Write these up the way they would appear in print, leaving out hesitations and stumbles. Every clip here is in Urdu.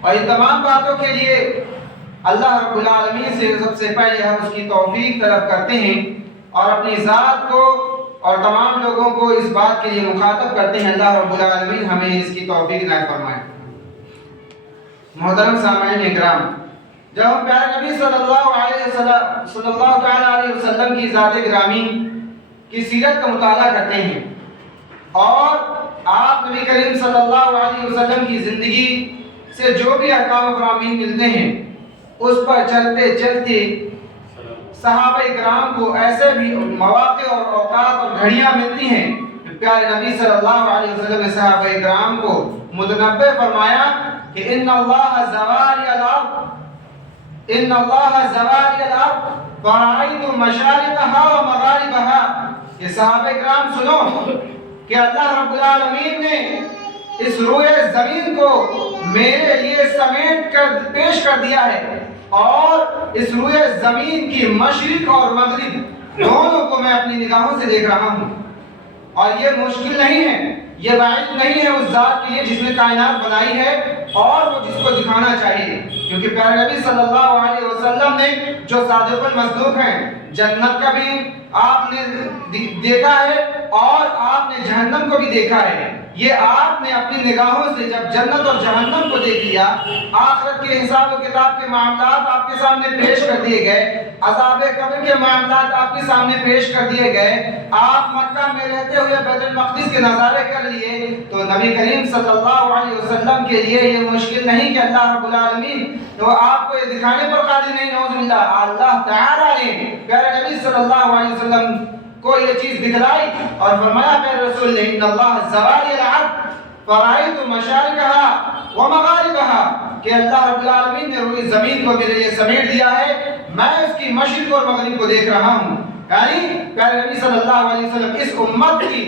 اور ان تمام باتوں کے لیے اللہ رب العالمین سے سب سے پہلے ہم اس کی توفیق طلب کرتے ہیں اور اپنی ذات کو اور تمام لوگوں کو اس بات کے لیے مخاطب کرتے ہیں اللہ رب العالمین ہمیں اس کی توفیق عنایت فرمائے۔ محترم سامعین اکرام، جب ہم پیارے نبی صلی اللہ علیہ وسلم کی ذات گرامی کی سیرت کا مطالعہ کرتے ہیں اور آپ نبی کریم صلی اللہ علیہ وسلم کی زندگی سے جو بھی احکام و فرامین ملتے ہیں اس پر چلتے چلتے صحابہ کرام کو ایسے بھی مواقع اور اوقات اور گھڑیاں ملتی ہیں کہ پیارے نبی صلی اللہ علیہ وسلم نے صحابہ کرام کو متنبہ فرمایا کہ ان اللہ زوال الارض فرأيت مشارقها ومغاربها کہ صحابہ کرام سنو کہ اللہ رب العالمین نے اس روئے زمین کو میرے لیے سمیٹ کر پیش کر دیا ہے اور اس روئے زمین کی مشرق اور مغرب دونوں کو میں اپنی نگاہوں سے دیکھ رہا ہوں، اور یہ مشکل نہیں ہے، یہ بعید نہیں ہے اس ذات کے لیے جس نے کائنات بنائی ہے اور وہ جس کو دکھانا چاہیے، کیونکہ پیارے نبی صلی اللہ علیہ وسلم نے جو صادق المصدوق ہیں جنت کا بھی آپ نے دیکھا ہے اور آپ نے جہنم کو بھی دیکھا ہے۔ یہ آپ نے اپنی نگاہوں سے جب جنت اور جہنم کو دیکھ لیا، آخرت کے حساب و کتاب کے معاملات آپ کے سامنے پیش کر دیے گئے، عذاب قبر کے معاملات آپ کے سامنے پیش کر دیے گئے، آپ مکہ میں رہتے ہوئے بیت المقدس کے نظارے کر لیے، تو نبی کریم صلی اللہ علیہ وسلم کے لیے یہ مشکل نہیں کہ اللہ رب العالمین تو آپ کو یہ دکھانے پر قادر نہیں، نعوذ باللہ، اللہ تعالیٰ نے پیارے نبی صلی اللہ علیہ وسلم کو یہ چیز دکھلائی اور فرمایا میرے رسول نے ان اللہ زوال الارض فرأيت مشارقها ومغاربها کہ اللہ رب العالمین نے روئی زمین کو میرے لیے سمیٹ دیا ہے، میں اس کی مشرق اور مغرب کو دیکھ رہا ہوں۔ یعنی پیارے نبی صلی اللہ علیہ وسلم اس امت کی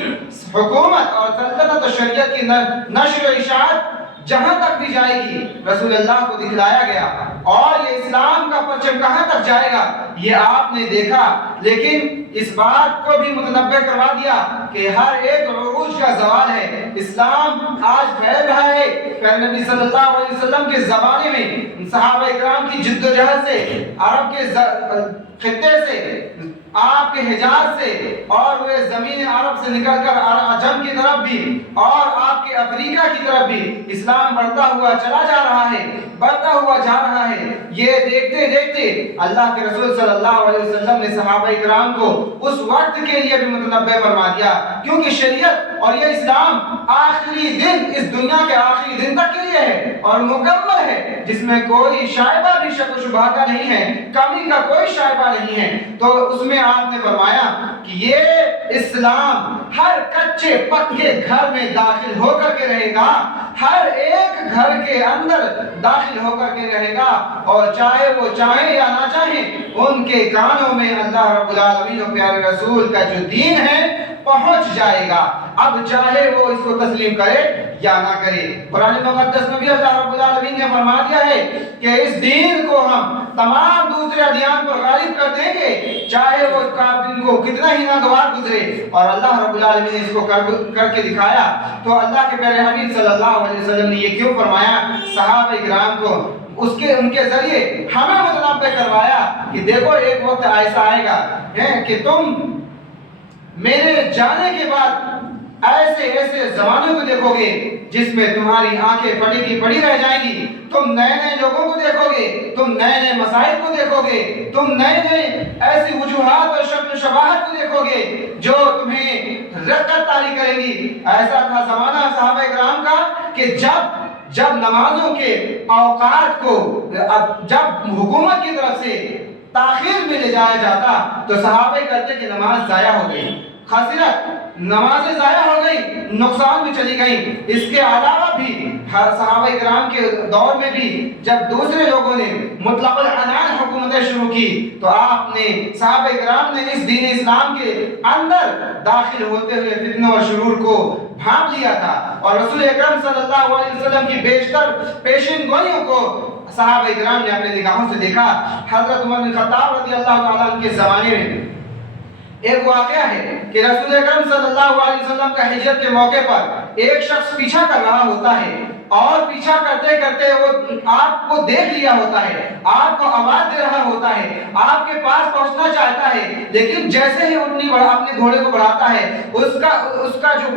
حکومت اور سلطنت و شریعت کی نشر و اشاعت جہاں تک بھی جائے گی رسول اللہ کو دکھلایا گیا، اور یہ اسلام کا پرچم کہاں تک جائے گا یہ آپ نے دیکھا، لیکن اس بات کو بھی متنبہ کروا دیا کہ ہر ایک عروج کا زوال ہے، اسلام آج پھیل رہا ہے۔ پیارے نبی صلی اللہ علیہ وسلم کے زمانے میں صحابہ اکرام کی جد و جہد سے، عرب کے خطے سے، آپ کے حجاز سے اور وہ زمین عرب سے نکل کر عجم کی طرف بھی اور آپ کے افریقہ کی طرف بھی اسلام بڑھتا ہوا چلا جا رہا ہے، بڑھتا ہوا جا رہا ہے۔ یہ دیکھتے دیکھتے اللہ کے رسول صلی اللہ علیہ وسلم نے صحابہ کرام کو اس وقت کے لیے بھی متنبہ فرما دیا، کیونکہ شریعت اور یہ اسلام آخری دن اس دنیا کے آخری دن تک کے لیے ہے اور مکمل ہے، جس میں کوئی شائبہ بھی شک و شبہ کا نہیں ہے، کمی کا کوئی شائبہ نہیں ہے۔ تو اس میں آپ نے فرمایا کہ یہ اسلام ہر کچے پکے گھر میں داخل ہو کر کے رہے گا، ہر ایک گھر کے اندر داخل ہو کر کے رہے گا، اور چاہے وہ چاہیں یا نہ چاہیں ان کے کانوں میں اللہ رب العالمین و پیارے رسول کا جو دین ہے پہنچ جائے گا، اب چاہے وہ اس کو تسلیم کرے یا نہ کرے۔ قرآن مقدس میں بھی اللہ رب العالمین نے فرما دیا ہے کہ اس دین کو ہم تمام دوسرے ادیان پر غالب کر دیں گے، چاہے وہ کافر کو کتنا ہی ناگوار گزرے، اور اللہ رب العالمین نے اس کو کر کے دکھایا۔ تو اللہ کے پیارے حبیب صلی اللہ علیہ وسلم نے یہ کیوں فرمایا صحابہ کرام کو، ان کے ذریعے ہمیں متنبہ کروایا کہ دیکھو ایک وقت ایسا آئے گا کہ تم میرے جانے کے بعد ایسے ایسے زمانے کو دیکھو گے جس میں تمہاری آنکھیں پڑی کی پڑی رہ جائیں گی، تم نئے نئے لوگوں کو دیکھو گے، تم نئے نئے مسائل کو دیکھو گے، تم نئے نئے ایسی وجوہات اور شکل و شباہت کو دیکھو گے جو تمہیں رغبت طاری کریں گی۔ ایسا تھا زمانہ صحابہ کرام کا کہ جب نمازوں کے اوقات کو جب حکومت کی طرف سے تاخیر میں لے جایا جاتا تو صحابہ کہتے کہ نماز ضائع ہو گئی، خسرت، نمازیں ضائع ہو گئی، نقصان میں چلی گئی۔ اس کے علاوہ بھی صحابہ کرام کے دور میں بھی جب دوسرے لوگوں نے مطلق العنان حکومتیں شروع کی تو آپ نے صحابہ کرام نے اس دین اسلام کے اندر داخل ہوتے ہوئے فتنہ و شرور کو بھانپ لیا تھا، اور رسول اکرم صلی اللہ علیہ وسلم کی بیشتر پیشن گوئیوں کو صحابہ کرام نے اپنے نگاہوں سے دیکھا۔ حضرت عمر بن خطاب رضی اللہ تعالیٰ عنہ کے زمانے میں ایک واقعہ ہے کہ رسول اکرم صلی اللہ علیہ وسلم کا ہجرت کے موقع پر ایک شخص پیچھا کر رہا ہوتا ہے اور پیچھا کرتے کرتے وہ آپ کو دیکھ لیا ہوتا ہے، آپ کو آواز دے رہا ہوتا ہے، آپ کے پاس پہنچنا چاہتا ہے، لیکن جیسے ہی اپنے گھوڑے کو بڑھاتا ہے اس کا جو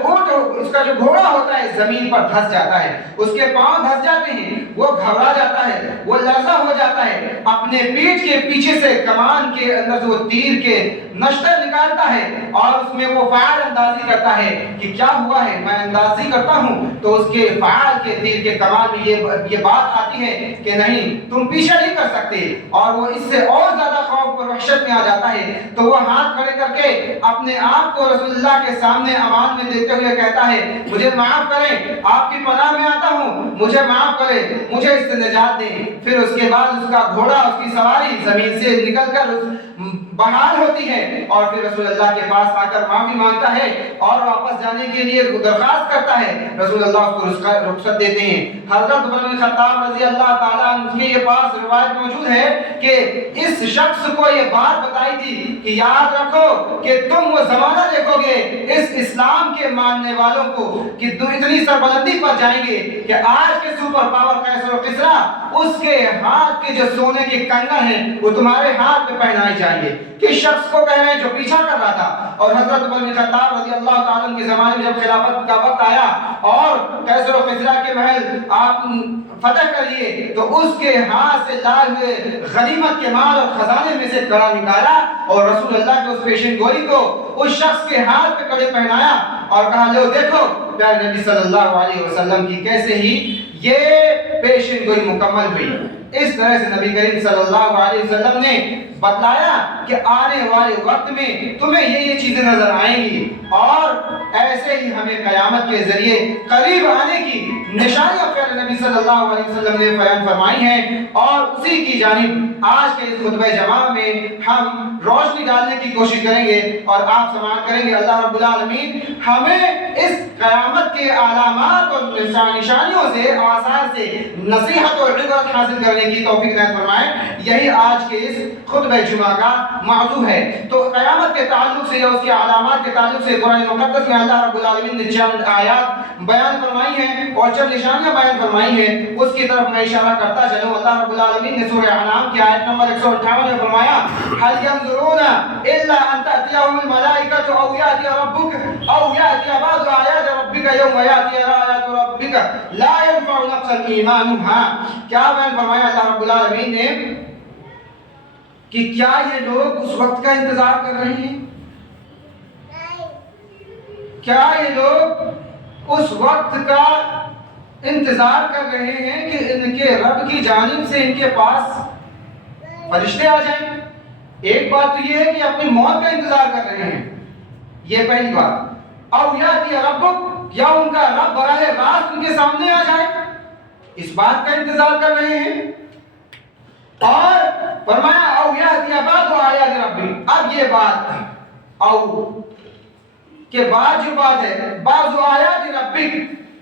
گھوڑا ہوتا ہے زمین پر دھس جاتا ہے، اس کے پاؤں دھس جاتے ہیں، وہ گھبرا جاتا ہے، وہ لرزہ ہو جاتا ہے، اپنے پیٹھ کے پیچھے سے کمان کے اندر سے وہ تیر کے نشتر نکالتا ہے اور اس میں وہ فعال اندازی کرتا ہے کہ کیا ہوا ہے، میں اندازی کرتا ہوں تو اس کے فعال کے تیر کے کمان میں یہ بات آتی ہے کہ نہیں تم پیچھے نہیں کر سکتے، اور وہ اس سے اور زیادہ خوف اور وحشت میں آ جاتا ہے، تو وہ ہاتھ کھڑے کر کے اپنے آپ کو رسول اللہ کے سامنے امان میں دیتے ہوئے کہتا ہے مجھے معاف کریں، آپ کی پناہ میں آتا ہوں، مجھے معاف کریں، مجھے اس سے نجات دیں۔ پھر اس کے بعد اس کا گھوڑا، اس کی سواری زمین سے نکل کر بحال ہوتی ہے، اور پھر رسول اللہ کے پاس آ کر معافی مانگتا ہے اور واپس جانے کے لیے درخواست کرتا ہے، رسول اللہ اس کو رخصت دیتے ہیں۔ حضرت عمر بن خطاب رضی اللہ تعالیٰ عنہ کے پاس روایت موجود ہے کہ اس شخص کو یہ بات بتائی تھی کہ یاد رکھو کہ تم وہ زمانہ دیکھو گے اس اسلام کے ماننے والوں کو کہ اتنی سربلندی پر جائیں گے کہ آج کے سپر پاور قیصر و کسریٰ اس کے ہاتھ کے جو سونے کے کنگن ہیں وہ تمہارے ہاتھ میں پہنائے جائیں گے۔ کس شخص کو کہہ رہے ہیں جو پیچھا کر رہا تھا، اور حضرت عمر بن خطاب رضی اللہ تعالیٰ عنہ کے زمانے میں جب خلافت کا وقت آیا اور قیصر و کسریٰ کے محل آپ فتح کریے تو اس کے ہاتھ سے لائے ہوئے غنیمت کے مال اور خزانے میں سے کڑا نکالا اور رسول اللہ کے اس پیشن گوئی کو اس شخص کے ہاتھ پہ کڑے پہنایا اور کہا لو دیکھو پیارے نبی صلی اللہ علیہ وسلم کی کیسے ہی یہ پیشن گوئی مکمل ہوئی۔ اس طرح سے نبی کریم صلی اللہ علیہ وسلم نے بتلایا کہ آنے والے وقت میں تمہیں یہ چیزیں نظر آئیں گی، اور ایسے ہی ہمیں قیامت کے ذریعے قریب آنے کی نشانیاں پیارے نبی صلی اللہ علیہ وسلم نے بیان فرمائی ہیں، اور اسی کی جانب آج کے اس خطبہ جمعہ میں ہم روشنی ڈالنے کی کوشش کریں گے اور آپ سماعت کریں گے۔ اللہ رب العالمین ہمیں اس قیامت کے علامات اور نشانیوں سے اور آثار سے نصیحت اور عبرت حاصل کرنے کی توفیق عطا فرمائے۔ یہی آج کے اس خطبہ جمعہ کا موضوع ہے۔ تو قیامت کے تعلق سے یا اس کے علامات کے تعلق سے قرآن مقدس میں اللہ رب العالمین نے چند آیات بیان فرمائی ہیں اور چند نشانیاں بیان فرمائی ہیں، اس کی طرف میں اشارہ کرتا چلوں۔ اللہ رب العالمین نے سورہ انعام کی آیت نمبر 158 میں فرمایا هل ينظرون الا ان تأتيهم الملائكة او يأتي ربك او يأتي بعض آیات ربك يوم يأتي آیات ربك لا ينفع نفسا ایمانها۔ کیا بیان فرمایا اللہ رب العالمین نے کہ کیا یہ لوگ اس وقت کا انتظار کر رہے ہیں، کیا یہ لوگ اس وقت کا انتظار کر رہے ہیں کہ ان کے رب کی جانب سے ان کے پاس فرشتے آ جائیں۔ ایک بات تو یہ ہے کہ اپنی موت کا انتظار کر رہے ہیں، یہ پہلی بات۔ او یاتی ربک، یا ان کا رب براہ راست ان کے سامنے آ جائے، اس بات کا انتظار کر رہے ہیں۔ اور فرمایا او یاتی بعض آیات ربک، اب یہ بات او کے بعد جو بات ہے بعض آیات ربک،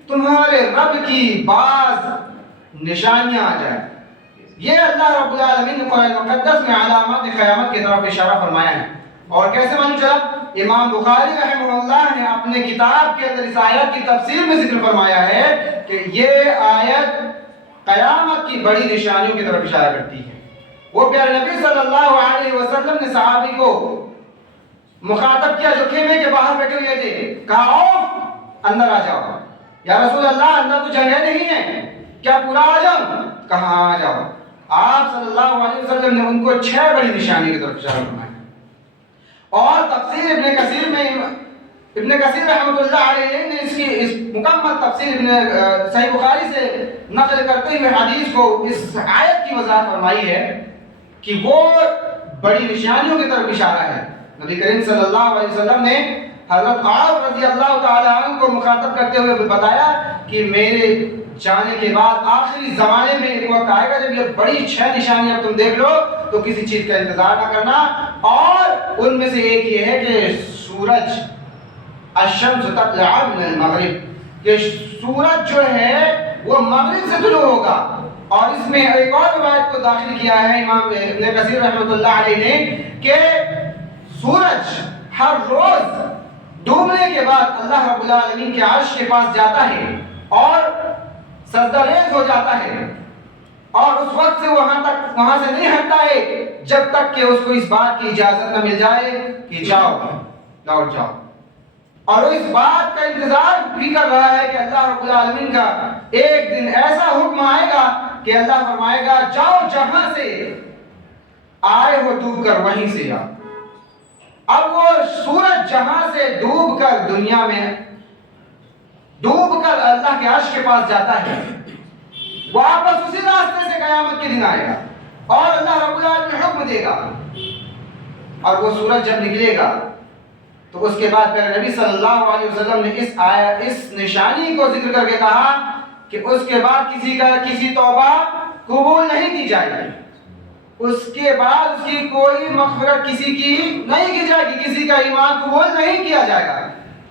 تمہارے رب کی بعض نشانیاں آ جائیں۔ یہ اللہ رب العالمین نے قرآن مقدس میں علامات قیامت کی طرف اشارہ فرمایا ہے۔ اور کیسے معلوم چلا؟ امام بخاری رحمہ اللہ نے اپنے کتاب کے اندر اس آیت کی تفسیر میں ذکر فرمایا ہے کہ یہ آیت قیامت کی بڑی نشانیوں کی طرف اشارہ کرتی ہے۔ وہ پیارے نبی صلی اللہ علیہ وسلم نے صحابی کو مخاطب کیا جو خیمے کے باہر بیٹھے ہوئے تھے، کہا اوف اندر آ جاؤ۔ یا رسول اللہ اندر تو جگہ نہیں ہے، کیا پورا آ جاؤں؟ کہا آ جاؤ۔ آپ صلی اللہ علیہ وسلم نے ان کو 6 بڑی نشانی کی طرف اشارہ فرمایا۔ اور تفسیر ابن کثیر میں ابن کثیر رحمۃ اللہ علیہ نے اس مکمل تفسیر ابن صحیح بخاری سے نقل کرتے ہوئے حدیث کو اس آیت کی وضاحت فرمائی ہے کہ وہ بڑی نشانیوں کی طرف اشارہ ہے۔ نبی کریم صلی اللہ علیہ وسلم نے حضرت عمر رضی اللہ تعالی عنہ کو مخاطب کرتے ہوئے بتایا کہ میرے جانے کے بعد آخری زمانے میں ایک وقت آئے گا جب یہ بڑی 6 نشانیاں تم دیکھ لو تو کسی چیز کا انتظار نہ کرنا، اور ان میں سے ایک یہ ہے کہ سورج الشمس تطلع من المغرب، کہ سورج جو ہے وہ مغرب سے طلوع ہوگا۔ اور اس میں ایک اور روایت کو داخل کیا ہے امام ابن کثیر رحمۃ اللہ علیہ نے کہ سورج ہر روز ڈوبنے کے بعد اللہ رب العالمین کے عرش کے پاس جاتا ہے اور سجدہ ریز ہو جاتا ہے اور اس وقت سے وہاں سے نہیں ہٹتا ہے جب تک کہ اس کو اس بات کی اجازت نہ مل جائے کہ جاؤ لوٹ جاؤ، اور وہ اس بات کا انتظار بھی کر رہا ہے کہ اللہ رب العالمین کا ایک دن ایسا حکم آئے گا کہ اللہ فرمائے گا جاؤ جہاں سے آئے ہو ڈوب کر وہیں سے جاؤ۔ اب وہ سورج جہاں سے ڈوب کر دنیا میں ڈوب کر اللہ کے عرش کے پاس جاتا ہے، واپس اسی راستے سے قیامت کے دن آئے گا اور اللہ رب العالمین حکم دے گا، اور وہ سورج جب نکلے گا تو اس کے بعد پھر نبی صلی اللہ علیہ وسلم نے اس نشانی کو ذکر کر کے کہا کہ اس کے بعد کسی توبہ قبول نہیں کی جائے گی، اس کے بعد اس کی کوئی مغفرت کسی کی نہیں کی جائے گی، کسی کا ایمان قبول نہیں کیا جائے گا،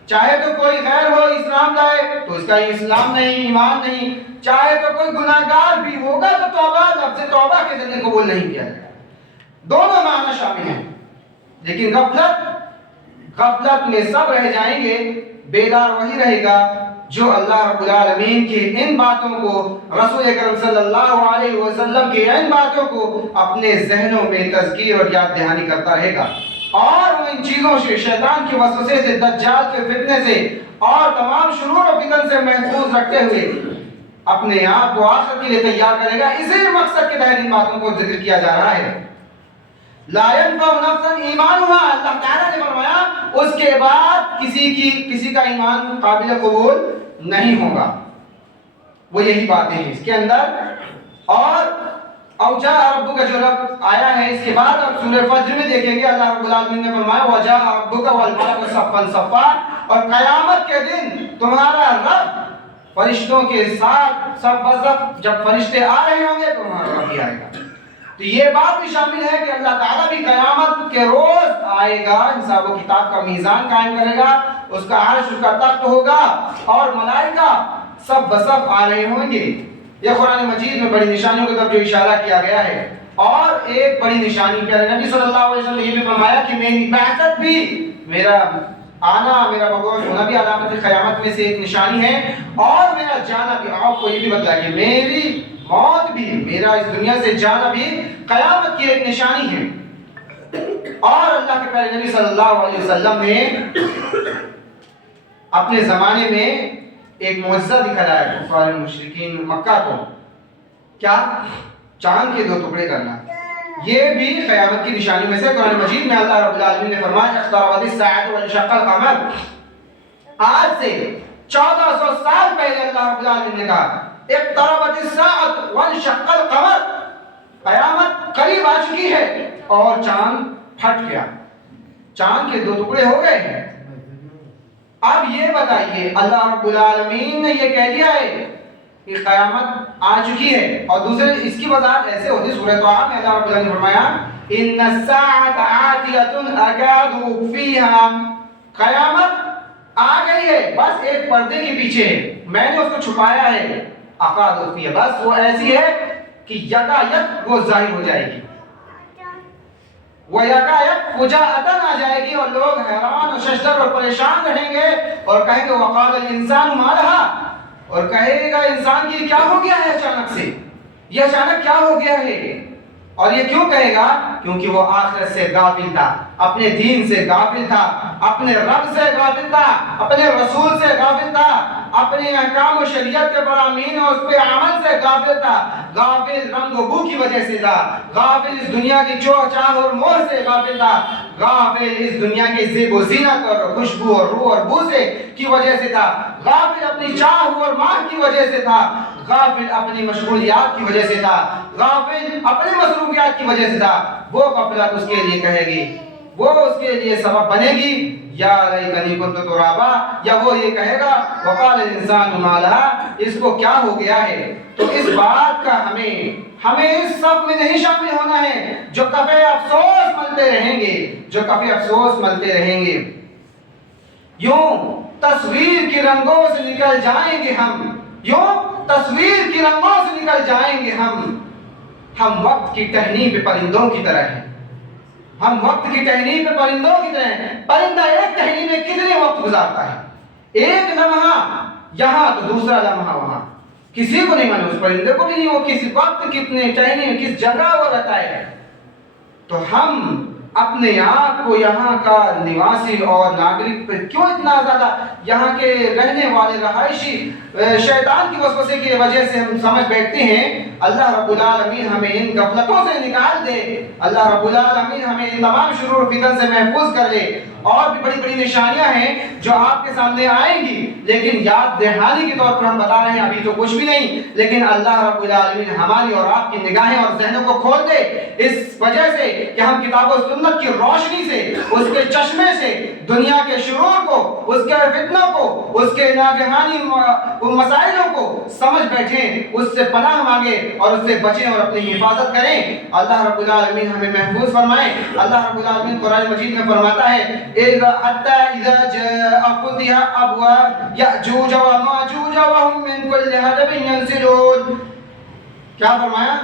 چاہے تو کوئی غیر ہو اسلام لائے تو اس کا اسلام نہیں، ایمان نہیں، چاہے تو کوئی گناہگار بھی ہوگا تو توبہ لفظ توبہ کے ذریعے قبول نہیں کیا جائے گا۔ دونوں معنی شامل ہیں، لیکن غفلت میں سب رہ جائیں گے، بیدار وہی رہے گا جو اللہ رب العالمین کی ان باتوں کو، رسول اکرم صلی اللہ علیہ وسلم کی ان باتوں کو اپنے ذہنوں میں تذکیر اور یاد دہانی کرتا رہے گا، اور وہ ان چیزوں سے، شیطان کے وسوسے سے، دجال کے فتنے سے اور تمام شرور و فتن سے محفوظ رکھتے ہوئے اپنے آپ کو آخرت کے لیے تیار کرے گا۔ اسی مقصد کے تحت ان باتوں کو ذکر کیا جا رہا ہے۔ لا ينفع نفسا ایمانها، اللہ تعالیٰ نے فرمایا اس کے بعد کسی کا ایمان قابل قبول نہیں ہوگا۔ وہ یہی باتیں ہیں اس کے اندر، اور اوجا ربک کا جو رب آیا ہے اس کے بعد اب سورہ فجر میں دیکھیں گے اللہ رب العالمین نے فرمایا وجاء ربک والملک صفا صفا، اور قیامت کے دن تمہارا رب فرشتوں کے ساتھ صف بصف، جب فرشتے آ رہے ہوں گے تو تمہارا رب بھی آئے گا۔ تو یہ بات بھی شامل ہے کہ اللہ تعالیٰ بھی قیامت کے روز آئے گا، حساب و کتاب کا میزان قائم کرے گا، اس کا عرش، اس کا تخت ہوگا، اور ملائکہ سب بصف آ رہے ہوں گے۔ یہ قرآن مجید میں بڑی نشانیوں کی طرف جو اشارہ کیا گیا ہے، اور ایک بڑی نشانی پیارے نبی صلی اللہ علیہ وسلم نے یہ بھی فرمایا کہ میری بعثت بھی، میرا آنا، میرا مبعوث ہونا بھی علامت قیامت میں سے ایک نشانی ہے، اور میرا جانا بھی۔ آپ کو یہ بھی بتایا کہ میری موت بھی، میرا اس دنیا سے جانا بھی قیامت کی ایک نشانی ہے۔ اور اللہ کے پیارے نبی صلی اللہ علیہ وسلم نے اپنے زمانے میں ایک معجزہ دکھایا ہے کفار مشرکین مکہ کو، کیا؟ چاند کے 2 ٹکڑے کرنا۔ یہ بھی قیامت کی نشانی میں سے۔ قرآن مجید میں اللہ رب العالمین نے فرمایا اقتربت الساعۃ وانشق القمر، آج سے 1400 سال پہلے اللہ رب العالمین نے کہا اقتربت الساعۃ وانشق القمر، قیامت قریب آ چکی ہے اور چاند پھٹ گیا، چاند کے 2 ٹکڑے ہو گئے ہیں۔ اب یہ بتائیے اللہ رب العالمین نے یہ کہہ دیا ہے کہ قیامت آ چکی ہے، اور دوسرے اس کی وضاحت ایسے ہوتی ہے سورہ طٰہٰ میں اللہ رب العالمین نے فرمایا ان الساعۃ آتیۃ اکاد اخفیھا، قیامت آ گئی ہے بس ایک پردے کے پیچھے ہے، میں نے اس کو چھپایا ہے، اکاد اخفیھا، بس وہ ایسی ہے کہ یکایک وہ ظاہر ہو جائے گی، وہ یکایک فجاءتاً آ جائے گی، اور لوگ حیران اور ششدر اور پریشان رہیں گے اور کہیں گے وقال الانسان ما لہا، اور کہے گا انسان کی کیا ہو گیا ہے اچانک سے، یہ اچانک کیا ہو گیا ہے، اور یہ کیوں کہے گا؟ کیونکہ وہ آخرت سے غافل تھا، اپنے دین سے غافل تھا، اپنے رب سے غافل تھا، اپنے رسول سے غافل تھا، اپنے احکام و شریعت کے فرامین اور اس پہ عمل سے غافل تھا، غافل رنگ و بو کی وجہ سے تھا، غافل اس دنیا کی چوہ چاہ اور مور سے غافل تھا، غافل اس دنیا کی زیب و زینت اور خوشبو اور روح اور بو سے کی وجہ سے تھا، غافل اپنی چاہ اور ماہ کی وجہ سے تھا، غافل اپنی مشغولیات کی وجہ سے تھا، غافل اپنی مصروفیات کی وجہ سے تھا۔ وہ غفلت اس کے لیے کہے گی، وہ اس کے لیے سبب بنے گی یا لیتنی کنت ترابا، یا وہ یہ کہے گا وقال الانسان ما لہا، اس کو کیا ہو گیا ہے۔ تو اس بات کا ہمیں اس سب میں نہیں شامل ہونا ہے جو کفے افسوس ملتے رہیں گے، جو کفے افسوس ملتے رہیں گے، یوں تصویر کی رنگوں سے نکل جائیں گے ہم، یوں تصویر کی رنگوں سے نکل جائیں گے ہم وقت کی ٹہنی پہ پرندوں کی طرح ہیں، ہم وقت کی ٹہنی پہ پرندوں کی طرح ہیں۔ پرندہ ایک ٹہنی میں کتنے وقت گزارتا ہے، ایک لمحہ یہاں تو دوسرا لمحہ وہاں، کسی کو نہیں معلوم، اس پرندے کو بھی نہیں، وہ کس وقت کتنے ٹائم کس جگہ وہ رہتا ہے۔ تو ہم اپنے آپ کو یہاں کا نواسی اور ناگرک پر کیوں اتنا زیادہ، یہاں کے رہنے والے رہائشی شیطان کی وسوسے کی وجہ سے ہم سمجھ بیٹھتے ہیں۔ اللہ رب العالمین ہمیں ان غفلتوں سے نکال دے، اللہ رب العالمین ہمیں ان تمام شرور و فتن سے محفوظ کر لے۔ اور بھی بڑی بڑی نشانیاں ہیں جو آپ کے سامنے آئیں گی، لیکن یاد دہانی کے طور پر ہم بتا رہے ہیں، ابھی تو کچھ بھی نہیں، لیکن اللہ رب العالمین ہماری اور آپ کی نگاہیں اور ذہنوں کو کھول دے، اس وجہ سے کہ ہم کتاب و سنت کی روشنی سے، اس کے چشمے سے دنیا کے شرور کو، اس کے فتنوں کو، اس کے ناگہانی مسائلوں کو سمجھ بیٹھیں، اس سے پناہ مانگے اور اس سے بچیں اور اپنی حفاظت کریں۔ اللہ رب العالمین ہمیں محفوظ فرمائے۔ اللہ رب العالمین قرآن مجید میں فرماتا ہے حتى إذا جاء فتح أبواب يأجوج وماجوج وهم من كل حدب ينسلون۔ کیا فرمایا؟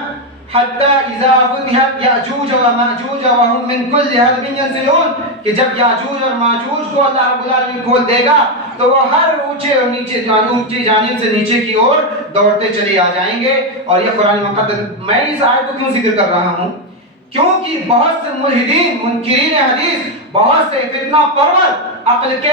حتى إذا فتحت يأجوج وماجوج وهم من كل حدب ينسلون، کہ جب یاجوج اور ماجوج کو اللہ رب العالمین کھول دے گا تو وہ ہر اونچے اور نیچے اونچی جانب سے نیچے کی اور دوڑتے چلے آ جائیں گے۔ اور یہ قرآن مقدس، میں اس آیت کو کیوں ذکر کر رہا ہوں؟ کیونکہ بہت سے ملحدین، منکرین حدیث، بہت سے فتنہ پرور، عقل کے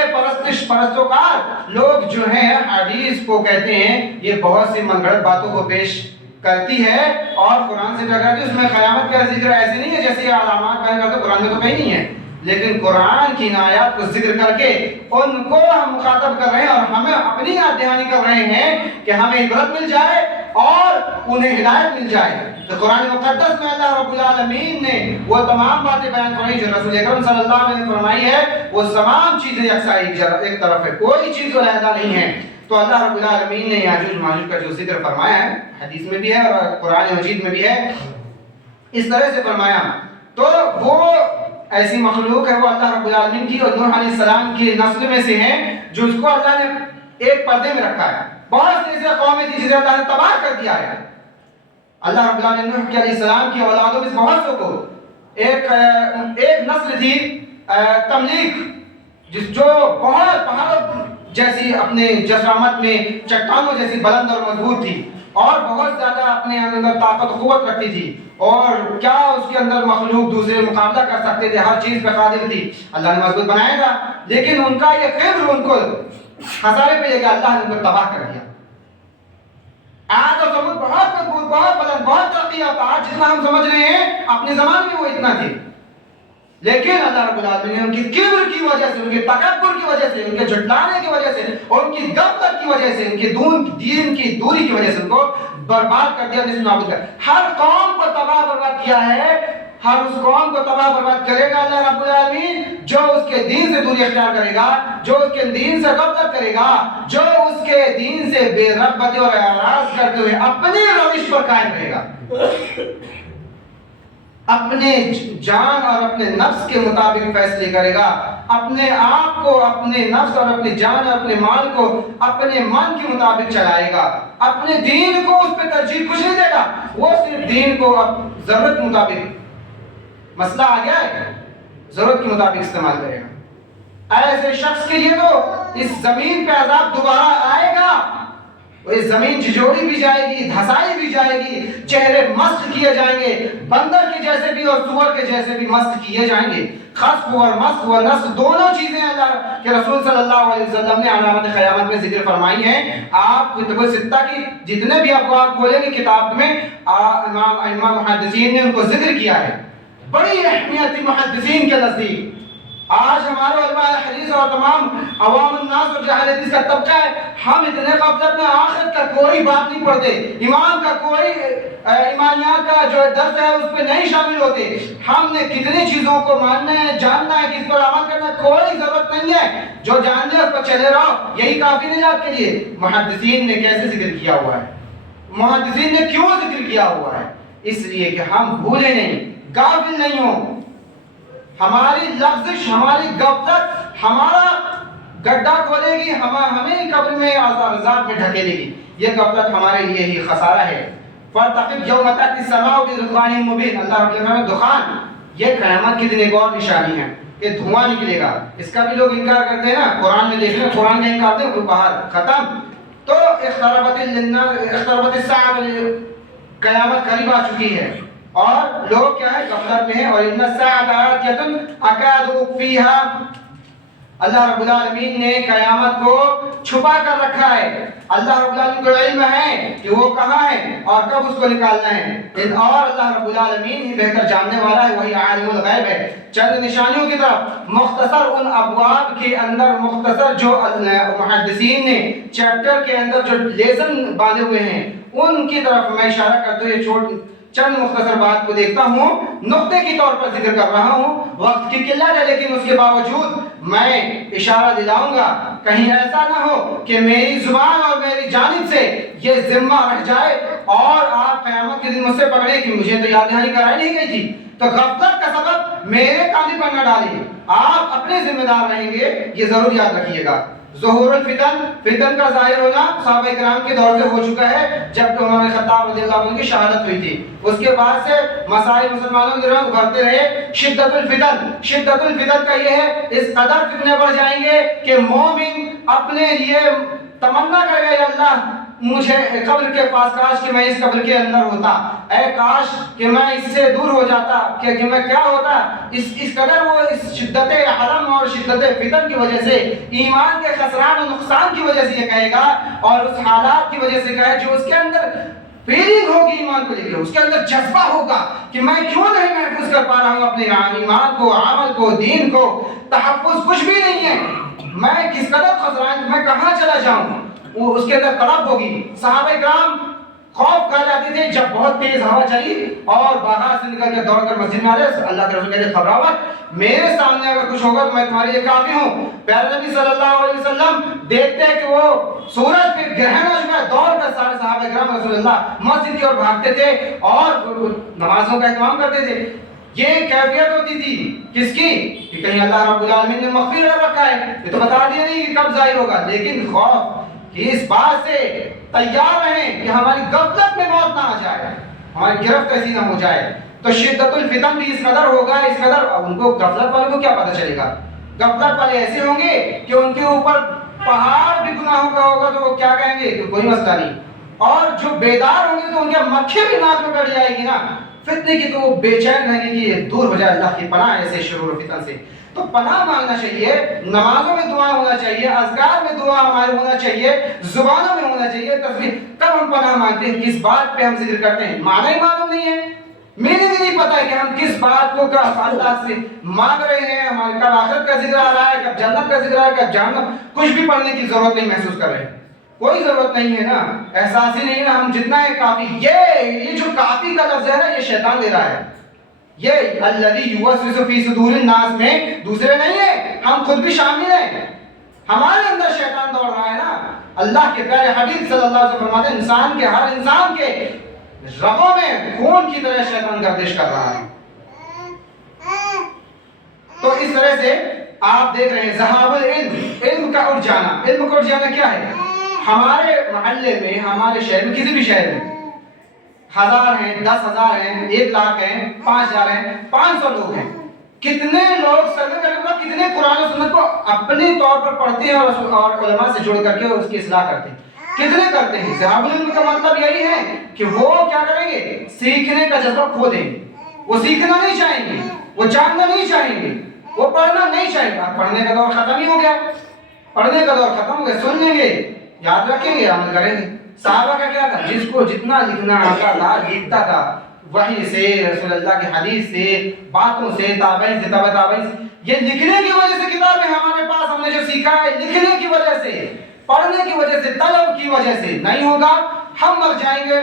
پرستوکار لوگ جو ہیں حدیث کو کہتے ہیں یہ بہت سی من گھڑت باتوں کو پیش کرتی ہے اور قرآن سے ٹکراتی ہے، اس میں قیامت کا ذکر ایسے نہیں ہے جیسے یہ علامات بیان کرتے، قرآن میں تو کہیں نہیں ہے، لیکن قرآن کی آیات کو ذکر کر کے ان کو ہم مخاطب کر رہے ہیں اور ہمیں اپنی یاد دہانی کر رہے ہیں کہ ہمیں عبرت مل جائے اور انہیں ہدایت مل جائے۔ تو قرآن مقدس میں اللہ رب العالمین نے وہ تمام باتیں بیان فرمائی جو رسول اکرم صلی اللہ علیہ وسلم نے فرمائی ہے، وہ تمام چیزیں یکساں ایک طرف ہے، کوئی چیز علیحدہ نہیں ہے۔ تو اللہ رب العالمین نے یاجوج ماجوج کا جو ذکر فرمایا ہے، حدیث میں بھی ہے اور قرآن مجید میں بھی ہے، اس طرح سے فرمایا۔ تو وہ ایسی مخلوق ہے، وہ اللہ رب العالمین کی اور نوح علیہ السلام کی نسل میں سے ہیں، جو اس کو اللہ نے ایک پردے میں رکھا ہے۔ بہت سی ایسی قومیں تھی جسے اللہ نے تباہ کر دیا ہے۔ اللہ رب العالمین نے نوح علیہ السلام کی اولادوں میں بہت سو کو، ایک نسل تھی تملیک، جو بہت پہاڑوں جیسی اپنے جسامت میں چٹانوں جیسی بلند اور مضبوط تھی اور بہت زیادہ اپنے اندر طاقت و قوت رکھتی تھی، اور کیا اس کے اندر مخلوق دوسرے مقابلہ کر سکتے تھے، ہر چیز پہ قادر تھی، اللہ نے مضبوط بنایا تھا، لیکن ان کا یہ کبر ان کو خسارے پہ لے گیا، اللہ نے ان کو تباہ کر دیا۔ عاد اور ثمود بہت مضبوط، بہت بلند، بہت ترقی یافتہ، آج جتنا ہم سمجھ رہے ہیں اپنے زمانے میں وہ اتنا تھے، لیکن اللہ رب العالمین نے ان کی کبر کی وجہ سے، ان کے تکبر کی وجہ سے، ان کے جھٹلانے کی وجہ سے، اور ان کی غفلت کی وجہ سے، ان کے دین کی دوری کی وجہ سے ان کو برباد کر دیا، نابود کر۔ ہر قوم کو تباہ برباد کیا ہے، ہر اس قوم کو تباہ برباد کرے گا اللہ رب العالمین جو اس کے دین سے دوری اختیار کرے گا، جو اس کے دین سے غفلت کرے گا، جو اس کے دین سے بے رغبتی اور اعراض کرتے ہوئے اپنی روش پر قائم رہے گا، اپنے جان اور اپنے نفس کے مطابق فیصلے کرے گا، اپنے آپ کو، اپنے نفس اور اپنی جان اور اپنے مال کو اپنے من کے مطابق چلائے گا، اپنے دین کو اس پہ ترجیح کچھ نہیں دے گا، وہ صرف دین کو ضرورت کے مطابق، مسئلہ آ گیا ہے، ضرورت کے مطابق استعمال کرے گا۔ ایسے شخص کے لیے تو اس زمین پہ عذاب دوبارہ آئے گا، اس زمین جھجوڑی بھی جائے گی، دھسائی بھی جائے گی، چہرے مسخ کیے جائیں گے، بندر کے جیسے بھی اور سور کے جیسے بھی مسخ کیے جائیں گے۔ خسف اور مسخ و نسخ دونوں چیزیں اللہ کے رسول صلی اللہ علیہ وسلم نے علامت قیامت میں ذکر فرمائی ہیں۔ آپ کتب ستہ کی جتنے بھی ابواب کھولیں گے کتاب میں، امام محدثین نے ان کو ذکر کیا ہے، بڑی اہمیت تھی محدثین کے نزدیک۔ آج ہمارے علماء حدیث اور تمام عوام الناس اور جاہل حدیث کا طبقہ ہے، ہم اتنے غفلت میں آخرت کا کوئی بات نہیں پڑھتے، ایمان کا کوئی ایمانیات کا جو درس ہے اس پہ نہیں شامل ہوتے۔ ہم نے کتنی چیزوں کو ماننا ہے، جاننا ہے، کس پر عمل کرنا ہے، کوئی ضرورت نہیں ہے، جو جان لے اس پر چلے رہو، یہی کافی نجات کے لیے۔ محدثین نے کیسے ذکر کیا ہوا ہے، محدثین نے کیوں ذکر کیا ہوا ہے؟ اس لیے کہ ہم بھولے نہیں، غافل نہیں ہوں، ہماری لفظش، ہماری غفلت ہمارا گڈھا کھولے گی، ہمیں قبر میں عذاب میں ڈھکیلے گی، یہ غفلت ہمارے لیے ہی خسارہ ہے۔ فَارْتَقِبْ يَوْمَ تَأْتِي السَّمَاءُ بِدُخَانٍ مُبِينٍ، اللہ رب العالمین نے دخان، یہ قیامت کی دن ایک اور نشانی ہے کہ دھواں نکلے گا، اس کا بھی لوگ انکار کرتے ہیں نا، قرآن میں دیکھ لیں، قرآن کا انکار دیں وہ باہر ختم، تو اقتربت الساعۃ، قیامت قریب آ چکی ہے اور لوگ کیا ہے غفلت میں ہیں. اور ان الساعۃ آتیۃ اکاد اخفیھا، اللہ رب العالمین نے قیامت کو چھپا کر رکھا ہے. اللہ رب العالمین کو علم ہے کہ وہ کہاں ہے اور کب اس کو نکالنا ہے، اور اللہ رب العالمین ہی بہتر جاننے والا ہے، وہی عالم الغیب ہے. چند نشانیوں کی طرف مختصر ان ابواب کے اندر، مختصر جو محدثین نے چیپٹر کے اندر جو لیسن باندھے ہوئے ہیں ان کی طرف میں اشارہ کرتے ہوئے چند مختصر بات کو دیکھتا ہوں، نقطے کی طور پر ذکر کر رہا ہوں. وقت کی قلت ہے لیکن اس کے باوجود میں اشارہ دلاؤں گا، کہیں ایسا نہ ہو کہ میری زبان اور میری جانب سے یہ ذمہ رہ جائے اور آپ قیامت کے دن مجھ سے پکڑے کہ مجھے تو یاد دہانی کرائی نہیں گئی تھی. تو غفلت کا سبب میرے کاندھے پر نہ ڈالیے، آپ اپنے ذمہ دار رہیں گے، یہ ضرور یاد رکھیے گا. ظہور الفتن، فتن کا ظاہر ہونا صحابہ کرام کے دور سے ہو چکا ہے جب کہ عمر خطاب رضی اللہ عنہ کی شہادت ہوئی تھی. اس کے بعد سے مسائل مسلمانوں کے درمیان ابھرتے رہے. شدت الفتن کا یہ ہے اس قدر فتنے بڑھ جائیں گے کہ مومن اپنے لیے تمنا کرے گا، یا اللہ مجھے قبر کے پاس، کاش کہ میں اس قبر کے اندر ہوتا، اے کاش کہ میں اس سے دور ہو جاتا، کہ میں کیا ہوتا. اس قدر وہ اس شدت حرم اور شدت فتن کی وجہ سے، ایمان کے خسران و نقصان کی وجہ سے یہ کہے گا، اور اس حالات کی وجہ سے کہے جو اس کے اندر فیلنگ ہوگی ایمان کو لے کے، اس کے اندر جذبہ ہوگا کہ میں کیوں نہیں محفوظ کر پا رہا ہوں اپنے ایمان کو، عمل کو، دین کو. تحفظ کچھ بھی نہیں ہے، میں کس قدر خسران، میں کہاں چلا جاؤں، وہ اس کے اندر طلب ہوگی. صحابہ کرام خوف کھا جاتے تھے جب بہت تیز ہوا چلی اور باہر سے نکل کے دوڑ کر مسجد میں آ رہے. اللہ کے رسول کہتے خبراوت، میرے سامنے اگر کچھ ہوگا تو میں تمہارے لیے کافی ہوں. پیارے نبی صلی اللہ علیہ وسلم دیکھتے ہیں کہ وہ سورج پہ گرہن ہو چکا ہے، دوڑ کر سارے صحابہ کرام رسول اللہ مسجد کی اور بھاگتے تھے اور نمازوں کا اہتمام کرتے تھے. یہ کیفیت ہوتی تھی کس کی کہ کہیں اللہ رب العالمین نے مخفی کر رکھا ہے، یہ تو بتا دیا نہیں کہ کب ظاہر ہوگا، لیکن خوف کہ اس بات سے تیار رہیں کہ ہماری غفلت میں موت نہ آ جائے، ہماری گرفت ایسی نہ ہو جائے. تو شدت الفتن بھی اس قدر ہوگا، اس قدر ان کو غفلت والوں کو کیا پتہ چلے گا. غفلت والے ایسے ہوں گے کہ ان کے اوپر پہاڑ بھی گناہوں کا ہوگا تو وہ کیا کہیں گے کہ کوئی مسئلہ نہیں، اور جو بیدار ہوں گے تو ان کے مکھے بھی ناک میں بیٹھ جائے گی نا فتنے کی، تو وہ بے چین رہیں گے کہ یہ دور ہو جائے اللہ کی پناہ ایسے شرور و فتن سے. تو پناہ مانگنا چاہیے، نمازوں میں دعا ہونا چاہیے، اذکار میں دعا ہمارے ہونا چاہیے، زبانوں میں ہونا چاہیے. تصویر کب ہم پناہ مانگتے ہیں، کس بات پہ ہم ذکر کرتے ہیں، معنی ہی معلوم نہیں ہے، میننگ بھی نہیں پتا ہے کہ ہم کس بات کو اللہ سے مانگ رہے ہیں. ہمارے کب آخرت کا ذکر آ رہا ہے، کب جنت کا ذکر آ رہا ہے، کب جہنم. کچھ بھی پڑھنے کی ضرورت نہیں محسوس کر رہے ہیں، کوئی ضرورت نہیں ہے نا، احساس ہی نہیں ہے نا. ہم جتنا ہے کافی، یہ جو کافی کا لفظ ہے نا یہ شیطان دے رہا ہے. یہ الذی یوسوس فی صدور الناس میں دوسرے نہیں ہے، ہم خود بھی شامل ہیں. ہمارے اندر شیطان دوڑ رہا ہے نا. اللہ کے پیارے حبیب صلی اللہ علیہ وسلم فرماتے ہیں انسان کے، ہر انسان کے رگوں میں خون کی طرح شیطان گردش کر رہا ہے. تو اس طرح سے آپ دیکھ رہے ہیں ذہاب العلم، علم کا اٹھ جانا. علم کا اٹھ جانا کیا ہے؟ ہمارے محلے میں، ہمارے شہر میں، کسی بھی شہر میں 1000 ہیں، 10,000 ہیں، 1 لاکھ ہیں، 5,000 ہیں، 500 لوگ ہیں. کتنے لوگ سرنے کرنے پر کتنے قرآن و سنت کو اپنے طور پر پڑھتے ہیں اور علماء سے جوڑ کر کے اس کی اصلاح کرتے ہیں؟ کتنے کرتے ہیں؟ ذہاب العلم کا مطلب یہی ہے کہ وہ کیا کریں گے؟ سیکھنے کا جذبہ کھو دیں گے. وہ سیکھنا نہیں چاہیں گے، وہ جاننا نہیں چاہیں گے، وہ پڑھنا نہیں چاہیں گے. پڑھنے کا دور ختم ہی ہو گیا، پڑھنے کا دور ختم ہو گیا. سن لیں گے، یاد رکھیں گے، عمل کریں گے. صحابہ کا کیا تھا؟ جس کو جتنا لکھنا آتا تھا لکھتا تھا، وحی سے، رسول اللہ کی حدیث سے، باتوں سے، تابعین سے، تبع تابعین سے. یہ لکھنے کی وجہ سے کتابیں ہمارے پاس، ہم نے جو سیکھا ہے لکھنے کی وجہ سے، پڑھنے کی وجہ سے، طلب کی وجہ سے نہیں ہوگا. ہم مر جائیں گے،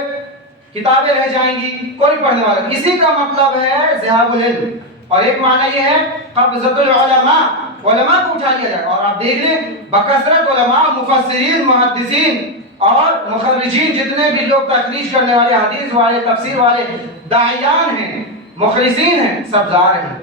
کتابیں رہ جائیں گی، کوئی پڑھنے والا. اسی کا مطلب ہے ذہاب العلم. اور ایک معنی یہ ہے قبضۃ العلماء، علماء کو اٹھا لیا جائے. اور آپ دیکھ لیں بکثرت علماء، مفسرین، محدثین اور مخرجین، جتنے بھی لوگ تخریج کرنے والے، حدیث والے، تفسیر والے، داعیان ہیں، مخلصین ہیں، سب ظاہر ہیں.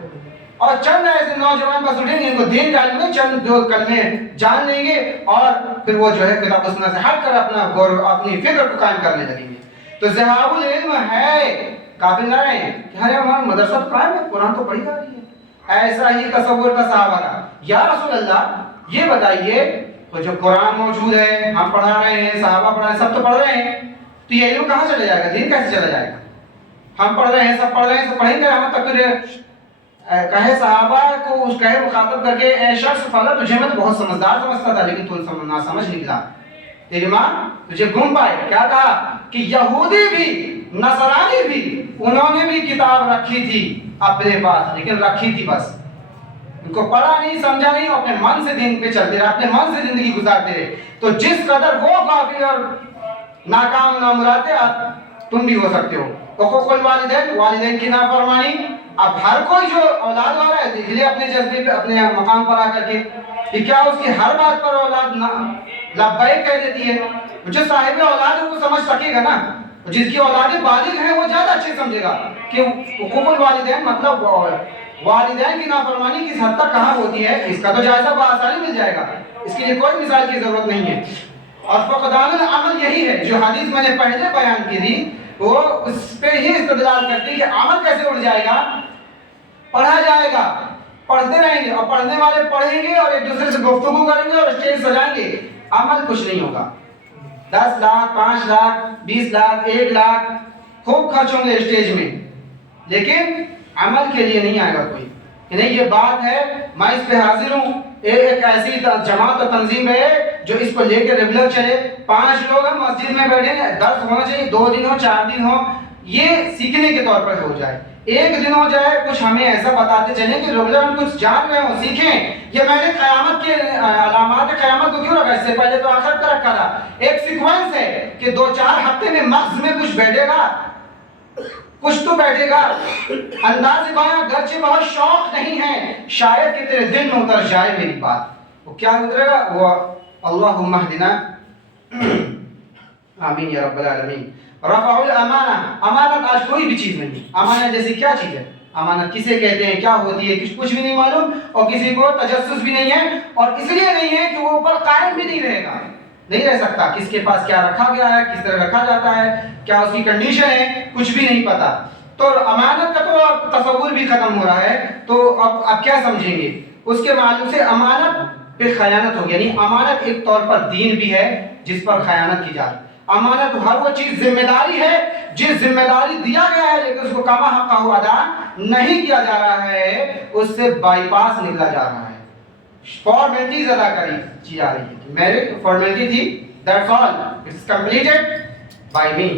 اور چند ایسے نوجوان بس اٹھیں گے، ان کو دین کا علم نہیں، چند دو کلمے جان لیں گے اور پھر وہ جو ہے کتاب و سنت سے ہٹ کر اپنی فکر کو قائم کرنے لگیں گے. تو ذہاب العلم ہے، کافی نہ رہیں کہ ارے ہمارا مدرسہ تو قائم ہے، قرآن تو پڑھی جا رہی ہے. ایسا ہی تصور تھا صحابہ کا. یا رسول اللہ یہ بتائیے تو جو قرآن موجود ہے، ہم پڑھا رہے ہیں، صحابہ پڑھا رہے ہیں، سب تو پڑھ رہے ہیں، تو یہ علم کہاں چلا جائے گا؟ دین کیسے چلا جائے گا؟ ہم پڑھ رہے ہیں، سب پڑھ رہے ہیں، سب پڑھیں گے قیامت تک؟ پھر کہے صحابہ کو اس کہے مخاطب کر کے اے شخص فلا تجھے میں تو بہت سمجھدار سمجھتا تھا لیکن تو نہ سمجھ نکلا، تیری ماں تجھے گم پائے۔ کیا کہا کہ یہودی بھی نصرانی بھی انہوں نے بھی کتاب رکھی تھی اپنے پاس، لیکن رکھی تھی بس، ان کو پڑھا نہیں، سمجھا نہیں، اور اپنے من سے دین پہ چلتے رہے، اپنے من سے زندگی گزارتے رہے۔ تو جس قدر وہ غافل اور ناکام نامراد تم بھی ہو سکتے ہو۔ حقوق الوالدین، والدین کی نافرمانی، اب ہر کوئی جو اولاد والا ہے دیکھ لے اپنے جذبے پہ، اپنے مقام پر آ کر کے کہ کیا اس کی ہر بات پر اولاد لبیک کہہ دیتی ہے۔ جو صاحب اولاد ہے وہ سمجھ سکے گا نا، جس کی اولادیں بالغ ہیں وہ زیادہ اچھے سمجھے گا کہ حقوق الوالدین مطلب والدین کی نافرمانی کس حد تک کہاں ہوتی ہے، اس کا تو جائزہ بآسانی مل جائے گا، اس کے لیے کوئی مثال کی ضرورت نہیں ہے۔ اور فقدان العمل یہی ہے جو حدیث میں نے پہلے بیان کی تھی، وہ اس پہ ہی استدلال کرتی کہ عمل کیسے اڑ جائے گا؟ پڑھا جائے گا، پڑھتے رہیں گے، اور پڑھنے والے پڑھیں گے اور ایک دوسرے سے گفتگو کریں گے اور اسٹیج سجائیں گے، عمل کچھ نہیں ہوگا۔ 10 لاکھ 5 لاکھ 20 لاکھ 1 لاکھ خوب خرچ ہوں گے اسٹیج میں، لیکن عمل کے لیے نہیں آئے گا کوئی کہ نہیں یہ بات ہے میں اس پہ حاضر ہوں۔ ایک ایسی جماعت اور تنظیم ہے جو اس کو لے کے ریگولر چلے، 5 لوگ ہم مسجد میں بیٹھے ہیں، درس ہونا چاہیے، 2 دن ہو 4 دن ہو، یہ سیکھنے کے طور پر ہو جائے، 1 دن ہو جائے، کچھ ہمیں ایسا بتاتے چلیں کہ ریگولر ہم کچھ جان رہے ہوں، سیکھیں۔ یہ میں نے قیامت کے علامات قیامت کو کیوں رکھا؟ اس سے پہلے تو آخرت کا رکھا تھا۔ ایک سیکوینس ہے کہ 2-4 ہفتے میں مغز میں کچھ بیٹھے گا، کچھ تو بیٹھے گا، انداز بیاں گرچہ بہت شوق نہیں ہے، شاید کہ تیرے دل میں اتر جائے میری بات۔ وہ کیا اترے گا؟ وہ اللہم اہدنا آمین یا رب العالمین۔ رفع الامانہ، امانت آج کوئی بھی چیز نہیں۔ امانت جیسی کیا چیز ہے؟ امانت کسے کہتے ہیں، کیا ہوتی ہے، کچھ بھی نہیں معلوم، اور کسی کو تجسس بھی نہیں ہے، اور اس لیے نہیں ہے کہ وہ اوپر قائم بھی نہیں رہے گا، نہیں رہ سکتا، کس کے پاس کیا رکھا گیا ہے، کس طرح رکھا جاتا ہے، کیا اس کی کنڈیشن ہے، کچھ بھی نہیں پتا۔ تو امانت کا تو اب تصور بھی ختم ہو رہا ہے، تو اب کیا سمجھیں گے؟ اس کے معلوم سے امانت پہ خیانت ہوگی، یعنی امانت ایک طور پر دین بھی ہے جس پر خیانت کی جاتی ہے۔ امانت ہر وہ چیز ذمہ داری ہے جس ذمہ داری دیا گیا ہے لیکن اس کو کما حقہ ادا نہیں کیا جا رہا ہے، اس سے بائی پاس نکلا جا رہا ہے، فارمیلٹیز ادا کری جا رہی ہے۔ میری فارمیلٹی تھی، that's all, it's completed by me.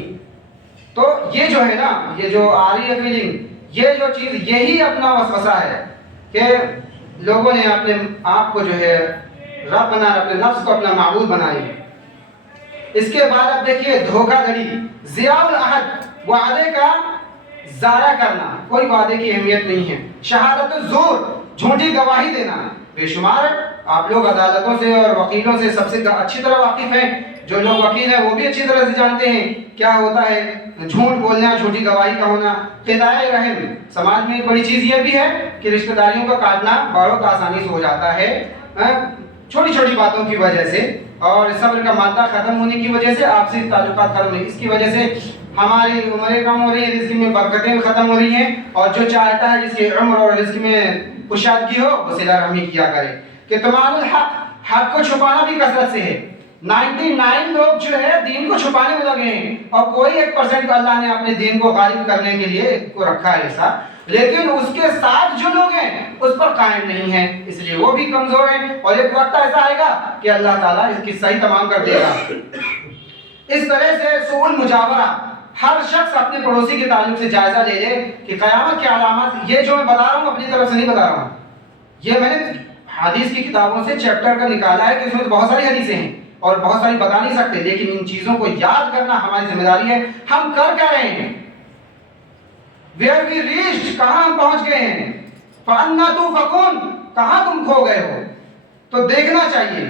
تو یہ جو ہے نا، یہ جو آ رہی ہے فیلنگ، یہ جو چیز، یہی اپنا وسوسہ ہے کہ لوگوں نے اپنے آپ کو جو ہے رب بنا، اپنے نفس کو اپنا معبود بنائی۔ اس کے بعد اب دیکھیے دھوکہ دھڑی، ضیاء العہد، وعدے کا ضائع کرنا، کوئی وعدے کی اہمیت نہیں ہے۔ شہادت الزور، جھوٹی گواہی دینا، بے شمار ہے۔ آپ لوگ عدالتوں سے اور وکیلوں سے سب سے اچھی طرح واقف ہیں، جو لوگ وکیل ہیں وہ بھی اچھی طرح سے جانتے ہیں کیا ہوتا ہے جھوٹ بولنا، جھوٹی گواہی کا ہونا۔ خداع رحم، سماج میں ایک بڑی چیز یہ بھی ہے کہ رشتہ داریوں کا کاٹنا بہت آسانی سے ہو جاتا ہے چھوٹی چھوٹی باتوں کی وجہ سے، اور صبر کا مادہ ختم ہونے کی وجہ سے، آپسی تعلقات ختم ہونے، اس کی وجہ سے ہماری عمریں کم ہو رہی ہیں، رزق میں برکتیں ختم ہو رہی ہیں، اور جو چاہتا ہے جس کی عمر اور رزق میں کشادگی ہو وہ صلہ رحمی کیا کرے۔ کتمان الحق، حق کو چھپانا بھی کثرت سے ہے۔ 99 لوگ جو ہے دین کو چھپانے میں لگے ہیں، اور کوئی 1% اللہ نے اپنے دین کو غالب کرنے کے لیے کو رکھا ہے ایسا، لیکن اس کے ساتھ جو لوگ ہیں اس پر قائم نہیں ہیں، اس لیے وہ بھی کمزور ہیں، اور ایک وقت ایسا آئے گا کہ اللہ تعالیٰ اس کی صحیح تمام کر دے گا۔ اس طرح سے سوء المجاورہ، ہر شخص اپنے پڑوسی کے تعلق سے جائزہ لے لے کہ قیامت کی علامات، یہ جو میں بتا رہا ہوں اپنی طرف سے نہیں بتا رہا ہوں، یہ میں نے حدیث کی کتابوں سے چیپٹر کا نکالا ہے کہ اس میں بہت ساری حدیثیں ہیں اور بہت ساری بتا نہیں سکتے، لیکن ان چیزوں کو یاد کرنا ہماری ذمہ داری ہے۔ ہم کر کیا رہے ہیں؟ Where we reached، کہاں ہم پہنچ گئے ہیں؟ فَأَنَّا تُؤْفَكُونَ، کہاں تم کھو گئے ہو؟ تو دیکھنا چاہیے،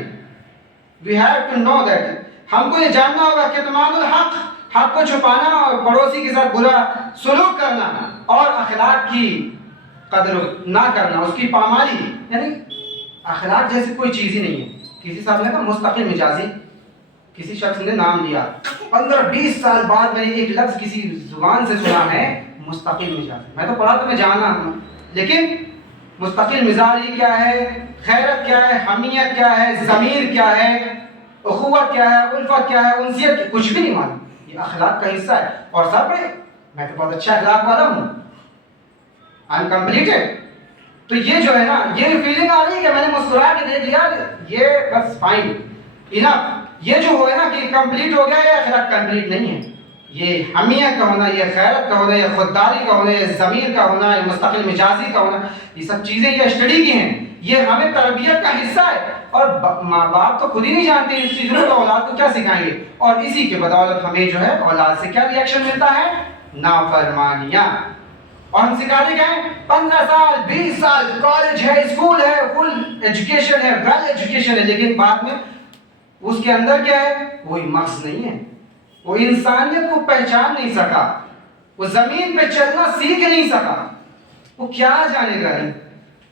we have to know that، ہم کو یہ جاننا ہوگا کتمان الحق، حق کو چھپانا اور پڑوسی کے ساتھ برا سلوک کرنا اور اخلاق کی قدر نہ کرنا، اس کی پامالی، یعنی اخلاق جیسی کوئی چیز ہی نہیں ہے۔ کسی صاحب نے کہا مستقل مزاجی، کسی شخص نے نام لیا، 15-20 سال بعد میں نے ایک لفظ کسی زبان سے سنا ہے، مستقل مزاجی۔ میں تو پڑھا تو میں جانا ہوں، لیکن مستقل مزاجی کیا ہے، خیرت کیا ہے، حمیت کیا ہے، ضمیر کیا ہے، اخوت کیا ہے، الفت کیا ہے، انسیت کچھ بھی نہیں معلوم. یہ اخلاق کا حصہ ہے. اور سب میں تو بہت اچھا اخلاق والا ہوں، انکمپلیٹڈ. تو یہ جو ہے نا، یہ فیلنگ آ رہی ہے کہ میں نے مسکرا کے دیکھ لیا، یہ بس فائن انف. یہ جو ہو ہے نا کہ کمپلیٹ ہو گیا، یہ اخلاق کمپلیٹ نہیں ہے. یہ حمیت کا ہونا، یہ خیرت کا ہونا، یہ خودداری کا ہونا، یہ ضمیر کا ہونا، یہ مستقل مزاجی کا ہونا، یہ سب چیزیں یہ اسٹڈی کی ہیں. یہ ہمیں تربیت کا حصہ ہے. اور ماں باپ تو خود ہی نہیں جانتے اس چیزوں کو، تو اولاد کو کیا سکھائیں گے؟ اور اسی کے بدولت ہمیں جو ہے اولاد سے کیا ریئیکشن ملتا ہے؟ نافرمانیاں. اور ہم سکھاتے کیا ہیں؟ 15 سال 20 سال کالج ہے، اسکول ہے، فل ایجوکیشن ہے، ویل ایجوکیشن ہے، لیکن بعد میں اس کے اندر کیا ہے؟ کوئی مغز نہیں ہے. وہ انسانیت کو پہچان نہیں سکا، وہ زمین پہ چلنا سیکھ نہیں سکا. وہ کیا جانے گا،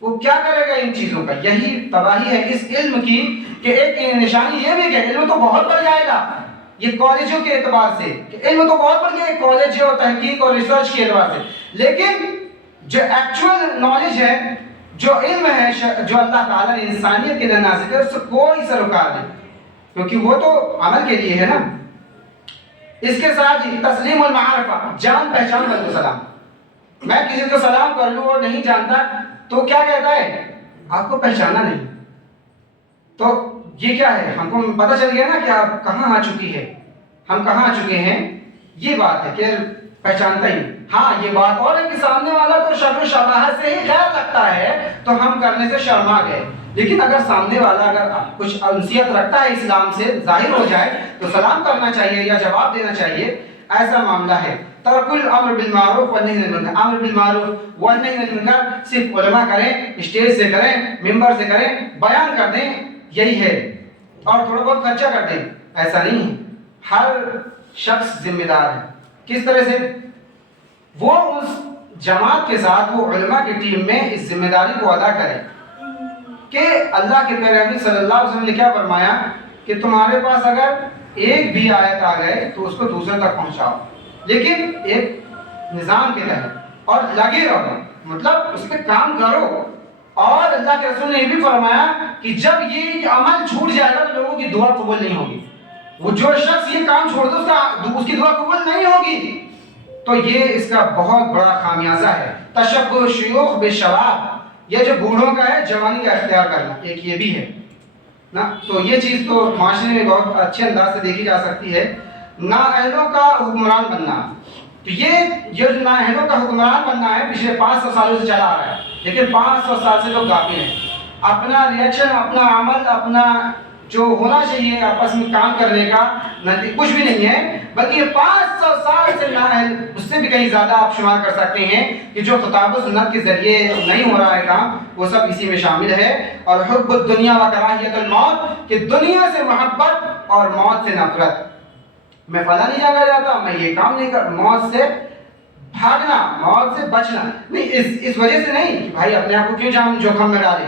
وہ کیا کرے گا ان چیزوں کا؟ یہی تباہی ہے اس علم کی کہ ایک نشانی یہ بھی کہ علم تو بہت بڑھ جائے گا یہ کالجوں کے اعتبار سے، کہ علم تو بہت بڑھ گیا کالج اور تحقیق اور ریسرچ کے اعتبار سے، لیکن جو ایکچوئل نالج ہے، جو علم ہے جو اللہ تعالیٰ نے انسانیت کے لیے نازل کیا، اس سے کوئی سروکار نہیں، کیونکہ وہ تو عمل کے لیے ہے نا. اس کے ساتھ ہی تسلیم المعرفہ، جان پہچان کو سلام. میں کسی کو سلام کر لوں اور نہیں جانتا تو کیا کہتا ہے؟ آپ کو پہچانا نہیں. تو یہ کیا ہے؟ ہم کو پتہ چل گیا نا کہ آپ کہاں آ چکی ہے، ہم کہاں آ چکے ہیں. یہ بات ہے کہ پہچانتا ہی. ہاں یہ بات اور ہے کہ سامنے والا تو شکل و شباہت سے ہی خیال رکھتا ہے تو ہم کرنے سے شرما گئے، لیکن اگر سامنے والا اگر کچھ انسیت رکھتا ہے اسلام سے ظاہر ہو جائے تو سلام کرنا چاہیے یا جواب دینا چاہیے. ایسا معاملہ ہے. ترک الامر بالمعروف والنہی عن المنکر، امر بالمعروف والنہی عن المنکر صرف علماء کریں، اسٹیج سے کریں، ممبر سے کریں، بیان کر دیں، یہی ہے، اور تھوڑا بہت خرچہ کر دیں. ایسا نہیں ہے. ہر شخص ذمہ دار ہے. کس طرح سے؟ وہ اس جماعت کے ساتھ، وہ علماء کی ٹیم میں اس ذمہ داری کو ادا کرے کہ اللہ کے پیارے نبی صلی اللہ علیہ وسلم نے کیا فرمایا کہ تمہارے پاس اگر ایک بھی آیت آ گئے تو اس کو دوسرے تک پہنچاؤ، لیکن ایک نظام کے تحت، اور لگے رہو، مطلب اس پہ کام کرو. اور اللہ کے رسول نے یہ بھی فرمایا کہ جب یہ عمل چھوٹ جائے گا تو لوگوں کی دعا قبول نہیں ہوگی. وہ جو شخص یہ کام چھوڑ دے اس کی دعا قبول نہیں ہوگی. تو یہ اس کا بہت بڑا خامیازہ ہے. تشبہ شیوخ بالشباب، یہ جو بوڑھوں کا ہے جوانی کا اختیار کرنا، ایک یہ بھی ہے نا. تو یہ چیز تو معاشرے میں بہت اچھے انداز سے دیکھی جا سکتی ہے. نااہلوں کا حکمران بننا، تو یہ جو نااہلوں کا حکمران بننا ہے پچھلے 500 سالوں سے چلا آ رہا ہے، لیکن 500 سال سے لوگ غافل ہیں. اپنا ریئیکشن، اپنا عمل، اپنا جو ہونا چاہیے آپس میں کام کرنے کا کچھ بھی نہیں ہے، بلکہ یہ 500 سال سے نااہل، اس سے بھی کہیں زیادہ آپ شمار کر سکتے ہیں کہ جو خطاب و سنت کے ذریعے نہیں ہو رہا ہے کام، وہ سب اسی میں شامل ہے. اور حب الدنیا و کراہیت الموت، کہ دنیا سے محبت اور موت سے نفرت. میں فلاں نہیں جگہ جاتا، میں یہ کام نہیں کر، موت سے بھاگنا، موت سے بچنا نہیں. اس وجہ سے نہیں کہ بھائی اپنے آپ کو کیوں جوخم میں ڈالیں،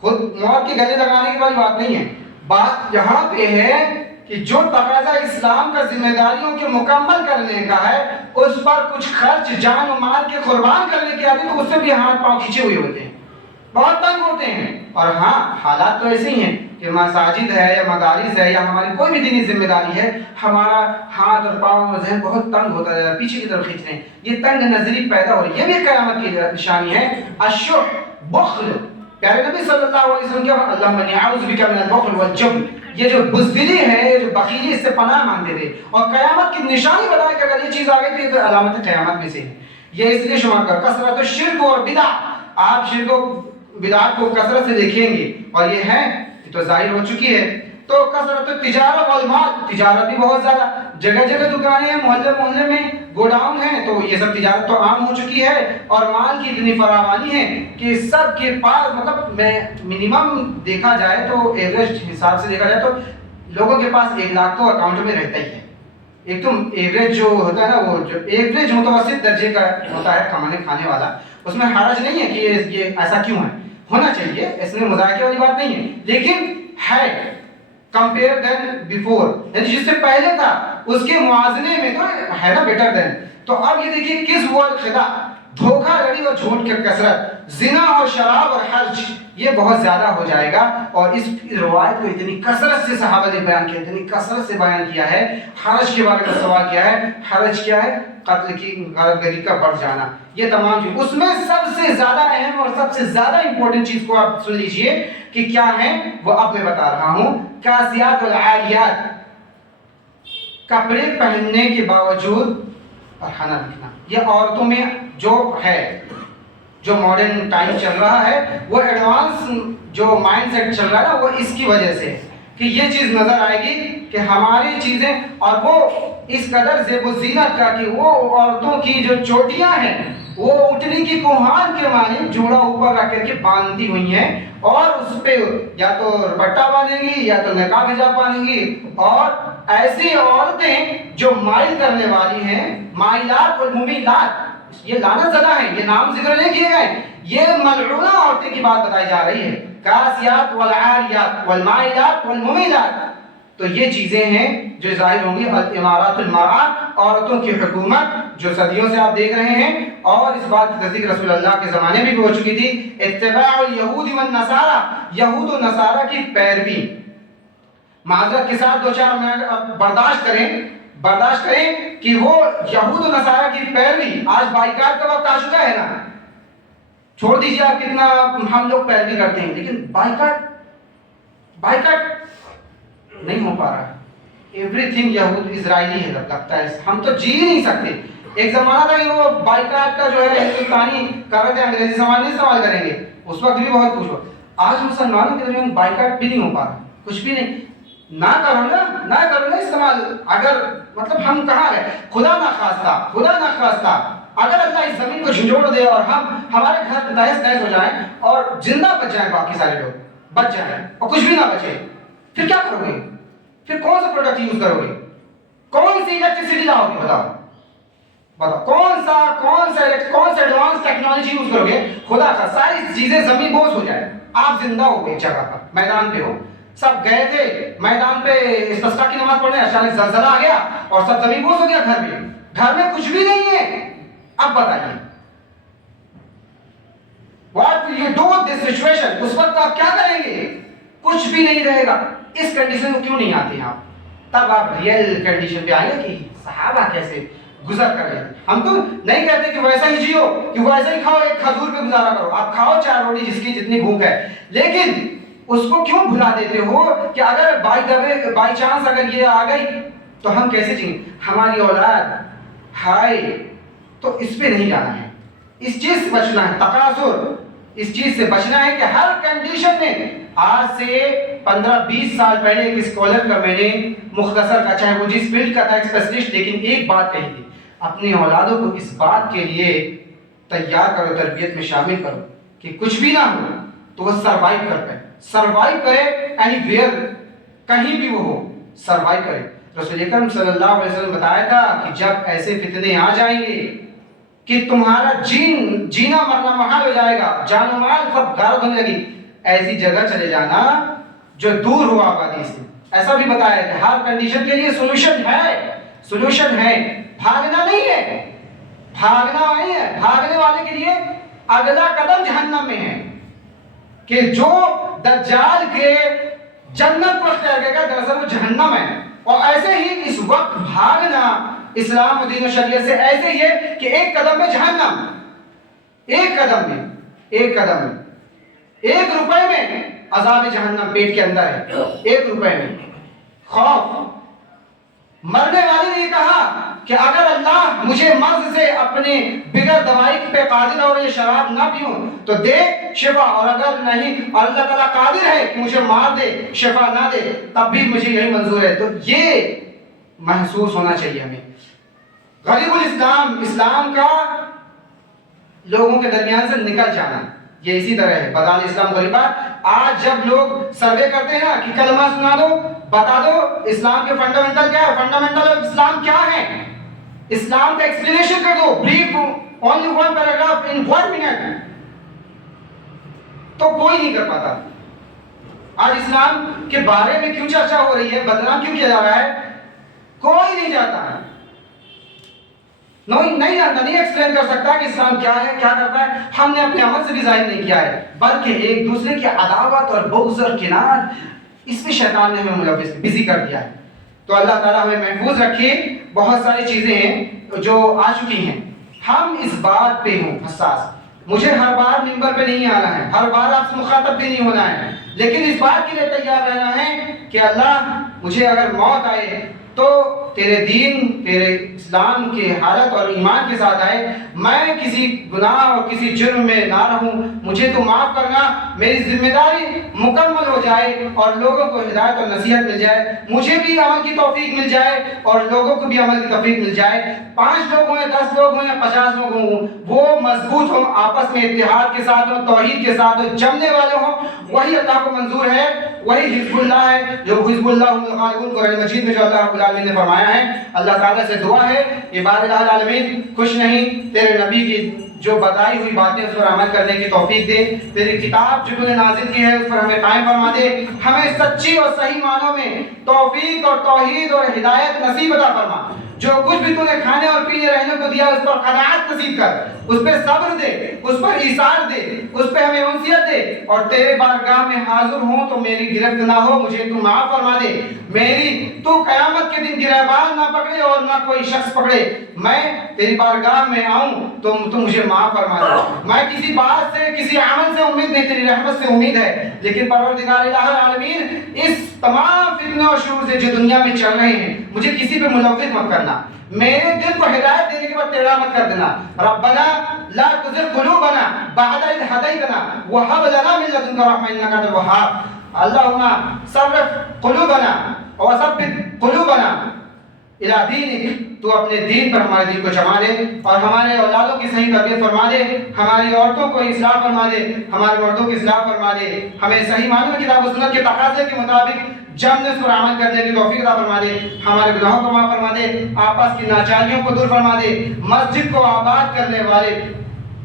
خود موت کے گلے لگانے کی والی بات نہیں ہے. بات یہاں پہ ہے کہ جو تقاضا اسلام کا ذمہ داریوں کے مکمل کرنے کا ہے، اس پر کچھ خرچ جان و مال کے قربان کرنے کی آتی، تو اس سے بھی ہاتھ پاؤں کھینچے ہوئے ہوتے ہیں، بہت تنگ ہوتے ہیں. اور ہاں حالات تو ایسے ہی ہیں کہ مساجد ہے یا مدارس ہے یا ہماری کوئی بھی دینی ذمہ داری ہے، ہمارا ہاتھ اور پاؤں اور ذہن بہت تنگ ہوتا ہے، پیچھے کی طرف کھینچ رہے ہیں. یہ تنگ نظری پیدا ہو رہی ہے، یہ بھی قیامت کی نشانی ہے. الشح، بخل. پیارے نبی صلی اللہ علیہ وسلم کیا، اللہم انی اعوذ بک من البخل والجبن، یہ جو بزدلی ہے، یہ جو بخیلی، اس سے پناہ مانگتے تھے. اور قیامت کی نشانی بتایا کہ اگر یہ چیز آ گئی تو یہ تو علامت قیامت میں سے ہے. یہ اس لیے شمار کر کثرت الشرک اور بدع، آپ شرک و بدعات کو کثرت سے دیکھیں گے، اور یہ ہے یہ تو ظاہر ہو چکی ہے. تو کثرت التجارت والمال، تجارت بھی بہت زیادہ، جگہ جگہ دکانیں ہیں، محلے محلے میں گوڈاؤن ہیں، تو یہ سب تجارت تو عام ہو چکی ہے. اور مال کی اتنی فراوانی ہے کہ سب کے پاس، مطلب میں منیمم دیکھا جائے تو ایوریج حساب سے دیکھا جائے تو لوگوں کے پاس 1 لاکھ تو اکاؤنٹ میں رہتا ہی ہے. ایک تو ایوریج جو ہوتا ہے نا، وہ جو ایوریج متوسط درجے کا ہوتا ہے کھانے والا، اس میں حرج نہیں ہے کہ یہ ایسا کیوں ہے، ہونا چاہیے، اس میں مذاکرے والی بات نہیں ہے، لیکن ہے کمپیئر دین بیفور، یعنی جس سے پہلے تھا اس کے موازنے میں تو ہے نا بیٹر دین. تو اب یہ دیکھیے کس ہوا الخدا، دھوکہ دھڑی اور جھوٹ کی کثرت، زنا اور شراب اور حرج، یہ بہت زیادہ ہو جائے گا۔ اور اس روایت کو اتنی کثرت سے صحابہ نے بیان کیا، اتنی کثرت سے بیان کیا ہے۔ حرج کے بارے میں سوال کیا ہے، حرج کیا ہے؟ قتل کی غلط گری کا بڑھ جانا۔ یہ تمام چیز، اس میں سب سے زیادہ اہم اور سب سے زیادہ امپورٹنٹ چیز کو آپ سن لیجئے کہ کیا ہے، وہ اب میں بتا رہا ہوں۔ کاسیات والعاریات، کپڑے پہننے کے باوجود پڑھانا لکھنا، یہ عورتوں میں جو ہے، جو ماڈرن ٹائم چل رہا ہے، وہ ایڈوانس جو مائنڈ سیٹ چل رہا ہے نا، وہ اس کی وجہ سے کہ یہ چیز نظر آئے گی کہ ہماری چیزیں، اور وہ اس قدر زیب و زینت کا کہ وہ عورتوں کی جو چوٹیاں ہیں وہ اٹھنی کی کوہان کے معنی جوڑا اوپر رکھ کر کے باندھتی ہوئی ہیں، اور اس پہ یا تو دوپٹہ باندھیں گی یا تو نقاب حجاب باندھیں گی۔ اور ایسی عورتیں جو مائل کرنے والی ہیں، مائلات والممیلات، یہ لعنت زدہ ہیں، یہ نام ذکر نہیں کیے گئے، یہ ملعونہ عورتیں کی بات بتائی جا رہی ہے۔ کاسیات والعاریات والمائلات والممیلات، تو یہ چیزیں ہیں جو ظاہر ہوں گی۔ الامارات المرأة، عورتوں کی حکومت، جو صدیوں سے آپ دیکھ رہے ہیں، اور اس بات کی تصدیق رسول اللہ کے زمانے میں بھی ہو چکی تھی۔ اتباع الیہود والنصارى، یہود و نصارہ کی پیروی۔ معذرت کے ساتھ 2-4 منٹ برداشت کریں کہ وہ یہود و نصارہ کی پیروی، آج بائیکاٹ کا وقت آ چکا ہے نا، چھوڑ دیجیے آپ کتنا ہم لوگ پیروی کرتے ہیں، لیکن بائیکاٹ نہیں ہو پا رہا۔ ایوری تھنگ یہود اسرائیلی ہے لگتا ہے، ہم تو جی نہیں سکتے۔ ایک زمانہ تھا کہ وہ بائیکاٹ کا جو ہے ہندوستانی کر رہے تھے، انگریزی سوال نہیں سوال کریں گے، اس وقت بھی بہت کچھ ہوا۔ آج مسلمانوں کے درمیان بائیکاٹ بھی نہیں ہو پا رہا، کچھ بھی نہیں۔ نہ کرو نا استعمال، اگر مطلب ہم کہاں گئے، خدا نخواستہ اگر اللہ اس زمین کو جھنجھوڑ دے اور ہمارے گھر تہس ہو جائیں اور زندہ بچ جائیں، باقی سارے لوگ بچ جائیں اور کچھ بھی نہ بچے، پھر کیا کرو گے؟ پھر کون سا پروڈکٹ یوز کرو گے؟ کون سی الیکٹریسٹی لاؤ گے؟ بتاؤ کون سا ایڈوانس ٹیکنالوجی یوز کرو گے؟ خدا کا ساری چیزیں زمین بوجھ ہو جائے، آپ زندہ ہو گئے جگہ پر، میدان پہ ہو، سب گئے تھے میدان پہ استسقاء کی نماز پڑھنے، اچانک زلزلہ آ گیا اور سب زمین بوجھ ہو گیا، گھر میں کچھ بھی نہیں ہے۔ اب بتائیے what will you do with this situation؟ اس وقت آپ کیا کریں گے؟ کچھ بھی نہیں رہے گا۔ اس کنڈیشن کو کیوں نہیں آتے ہیں آپ؟ تب آپ ریئل کنڈیشن پہ آئیں گے کہ صحابہ کیسے گزر کر رہے ہیں۔ ہم تو نہیں کہتے کہ ویسا ہی جیو، کہ ویسا ہی کھاؤ، ایک کھجور پہ گزارا کرو، آپ کھاؤ 4 روٹی جس کی جتنی بھوک ہے، لیکن اس کو کیوں بھلا دیتے ہو کہ اگر بائی چانس اگر یہ آ گئی تو ہم کیسے جئیں؟ ہماری اولاد ہائے، تو اس پہ نہیں جانا ہے، اس چیز سے بچنا ہے، تقاصر، اس چیز سے بچنا ہے کہ ہر کنڈیشن میں۔ آج سے 15-20 سال پہلے ایک اسکالر کا میں نے مختصر کا، چاہے وہ جس فیلڈ کا تھا اسپیشلسٹ، لیکن ایک بات کہی تھی، اپنی اولادوں کو اس بات کے لیے تیار کرو، تربیت میں شامل کرو کہ کچھ بھی نہ ہو تو وہ سروائیو کرے اینی ویئر، کہیں بھی وہ ہو، سروائیو کرے۔ رسول اکرم صلی اللہ علیہ وسلم بتایا تھا کہ جب ایسے فتنے آ جائیں گے کہ تمہارا جینا مرنا محال ہو جائے گا، جان و مال سب غارت ہونے لگی، ایسی جگہ چلے جانا جو دور ہو آبادی سے۔ ایسا بھی بتایا کہ ہر کنڈیشن کے لیے سولوشن ہے، بھاگنا نہیں ہے، بھاگنے والے کے لیے اگلا قدم جہنم میں ہے، کہ جو دجال کے جنت پر ٹھہرے گا دراصل وہ جہنم ہے۔ اور ایسے ہی اس وقت بھاگنا اسلام و دین و شریعت سے ایسے ہی ہے کہ ایک قدم میں جہنم، ایک قدم میں 1 روپے میں عذاب جہنم پیٹ کے اندر ہے، 1 روپے میں خوف۔ مرنے والے نے یہ کہا کہ اگر اللہ مجھے مرض سے اپنے بغیر دوائی پہ قادر اور یہ شراب نہ پیوں تو دے شفا، اور اگر نہیں اور اللہ تعالیٰ قادر ہے کہ مجھے مار دے، شفا نہ دے، تب بھی مجھے یہی منظور ہے۔ تو یہ محسوس ہونا چاہیے ہمیں۔ غریب الاسلام، اسلام کا لوگوں کے درمیان سے نکل جانا، یہ اسی طرح ہے، بدال اسلام غریبہ۔ آج جب لوگ سروے کرتے ہیں نا کہ کلمہ سنا دو، بتا دو اسلام کے فنڈامنٹل کیا ہے، فنڈامنٹل آف اسلام کیا ہے، اسلام کا ایکسپلینیشن کر دو، بریف اونلی 1 پیراگراف ان 1 منٹ، تو کوئی نہیں کر پاتا۔ آج اسلام کے بارے میں کیوں چرچا ہو رہی ہے، بدنام کیوں کیا جا رہا ہے، کوئی نہیں جاتا ہے۔ نہیں آتا، نہیں ایکسپلین کر سکتا کہ اسلام کیا ہے، کیا کرتا ہے. ہم نے اپنے عمل سے بھی ظاہر نہیں کیا ہے، بلکہ ایک دوسرے کی عداوت اور بغض اور کنار، اس میں شیطان نے ہمیں ملوث بزی کر دیا ہے. تو اللہ تعالیٰ ہمیں محفوظ رکھے. بہت ساری چیزیں ہیں جو آ چکی ہیں، ہم اس بات پہ ہوں حساس. مجھے ہر بار ممبر پہ نہیں آنا ہے، ہر بار آپ سے مخاطب بھی نہیں ہونا ہے، لیکن اس بات کے لیے تیار رہنا ہے کہ اللہ مجھے اگر موت آئے تو تیرے دین، تیرے اسلام کے حالت اور ایمان کے ساتھ آئے. میں کسی گناہ اور کسی جرم میں نہ رہوں، مجھے تو معاف کرنا. میری ذمہ داری مکمل ہو جائے اور لوگوں کو ہدایت اور نصیحت مل جائے، مجھے بھی عمل کی توفیق مل جائے اور لوگوں کو بھی عمل کی توفیق مل جائے. 5 لوگ ہوں یا 10 لوگ ہوں یا 50 لوگ ہوں، وہ مضبوط ہوں، آپس میں اتحاد کے ساتھ ہوں، توحید کے ساتھ ہوں، جمنے والے ہوں. وہی اللہ کو منظور ہے، وہی حزب اللہ ہے. جو حزب اللہ الغالبون قرآن مجید میں جو اللہ رب العالمین نے فرمایا ہے. اللہ تعالیٰ سے دعا ہے کہ بار العالمین خوش نہیں، تیرے نبی کی جو بتائی ہوئی باتیں اس پر عمل کرنے کی توفیق دے. تیری کتاب جو تو نے نازل کی ہے اس پر ہمیں قائم فرما دے. ہمیں سچی اور صحیح معنوں میں توفیق اور توحید اور ہدایت نصیب عطا فرما. جو کچھ بھی تو نے کھانے اور پینے رہنے کو دیا اس پر قناعت نصیب کر، اس پہ صبر دے، اس پر ایثار دے، اس پہ ہمیں انسیت دے. اور تیرے بارگاہ میں حاضر ہوں تو میری گرفت نہ ہو، مجھے تو معاف فرما دے. میری تو قیامت کے دن گریبان نہ پکڑے اور نہ کوئی شخص پکڑے. میں تیری بارگاہ میں آؤں تو مجھے معاف فرما دے. میں کسی بات سے، کسی عمل سے امید نہیں، تیری رحمت سے امید ہے. لیکن پروردگار الہ العالمین، اس تمام فتنوں اور شرور سے جو دنیا میں چل رہے ہیں، مجھے کسی پہ ملوث مت کرنا. میرے دل کو ہدایت دینے کے بعد ٹیڑھا مت کر دینا. ربنا لا تزغ قلوبنا بعد إذ هديتنا وهب لنا من لدنك رحمة إنك أنت الوهاب. اللهم صرف قلوبنا وثبت قلوبنا الى دینک. تو اپنے دین پر ہمارے دین کو جما دے اور ہمارے اولادوں کی صحیح تربیت فرما دے. ہماری عورتوں کو اصلاح فرما دے، ہمارے مردوں کی اصلاح فرما دے. ہمیں صحیح معنوں میں کتاب و سنت کے تقاضے کے مطابق جم اس پر عمل کرنے کی توفیق عطا فرما دے. ہمارے گناہوں کو معاف فرما دے، آپس کی ناچاریوں کو دور فرما دے. مسجد کو آباد کرنے والے،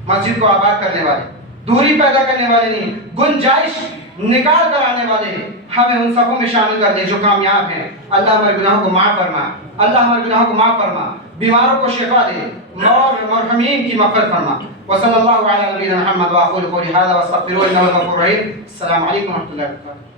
مسجد کو آباد کرنے والے، دوری پیدا کرنے والے نہیں، گنجائش نکال کر آنے والے ہمیں ان صفوں میں شامل کر دے جو کامیاب ہیں. اللہ ہمارے گناہوں کو معاف فرما، اللہ ہمارے گناہوں کو معاف فرما، بیماروں کو شفا دے اور مرحومین کی مغفرت فرما. وصلی اللہ علی نبینا محمد واقول قولی ھذا واستغفروہ انہ هو الغفور الرحیم. السلام علیکم ورحمۃ اللہ وبرکاتہ.